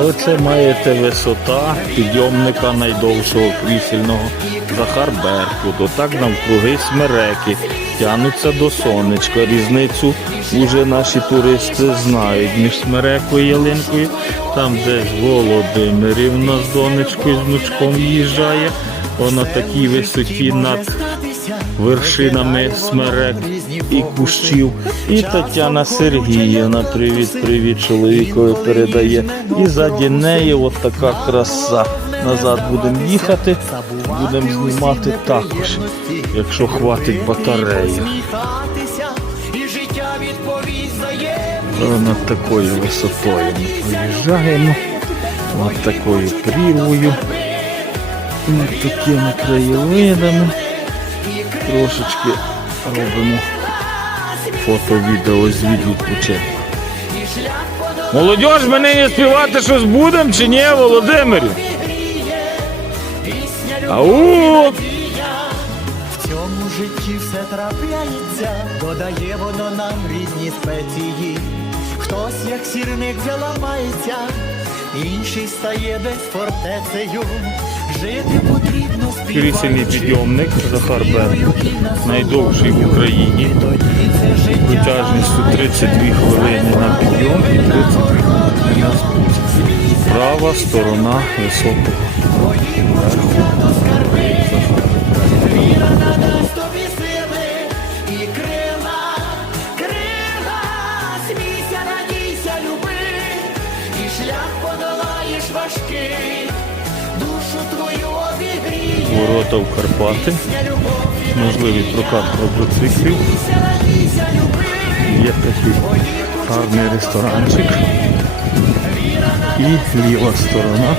Оце маєте висота підйомника найдовшого крісельного Захар Беркут. Отак навкруги смереки тянуться до сонечка. Різницю уже наші туристи знають між смерекою і ялинкою. Там десь Володимирівна з донечкою з внучком їжджає. Вона такій висоті над вершинами смерек і кущів. І Тетяна Сергіївна, привіт, привіт чоловікові передає. І заді неї от така краса. Назад будемо їхати, будемо знімати також, якщо хватить батареї. Над такою висотою ми проїжджаємо, над такою прірвою, над такими краєвидами. Трошечки робимо фото-відео звіт відпочинку. Молодіж, ми не співати щось будемо чи ні, Володимирю? Ау! В цьому житті все трапляється, додає воно нам різні спеції. Хтось, як сірник, вже ламається, інший стає десь фортецею. Жити потрібно Крісельний підйомник Захар Беркут, найдовший в Україні, протяжністю 32 хвилини на підйом і 32 хвилини на спуск. Права сторона високого Віра надасть тобі сили і крила, крила, смійся, надійся, люби, і шлях подолаєш важкий, ворота в Карпати, можливий прокат квадроциклів. Є такий гарний ресторанчик. І ліва сторона.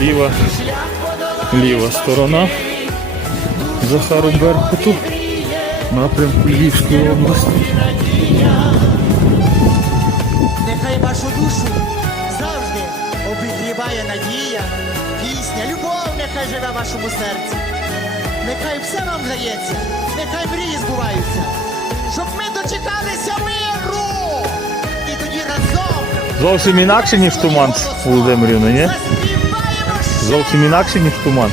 Ліва, ліва сторона. Захару Беркуту. Напрямку Львівської області. Вашу душу завжди обігріває надія, пісня, любов нехай живе в вашому серці. Нехай все вам вдається, нехай мрії збуваються, щоб ми дочекалися миру. І тоді разом Зовсім інакше, ніж туман, Володимирівна, ні? Зовсім інакше, ніж туман.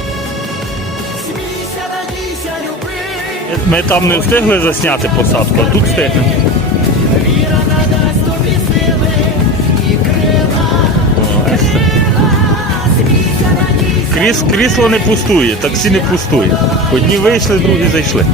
Ми там не встигли засняти посадку, а тут встигнемо. Кріс, крісло не пустує, таксі не пустує. Одні вийшли, другі зайшли.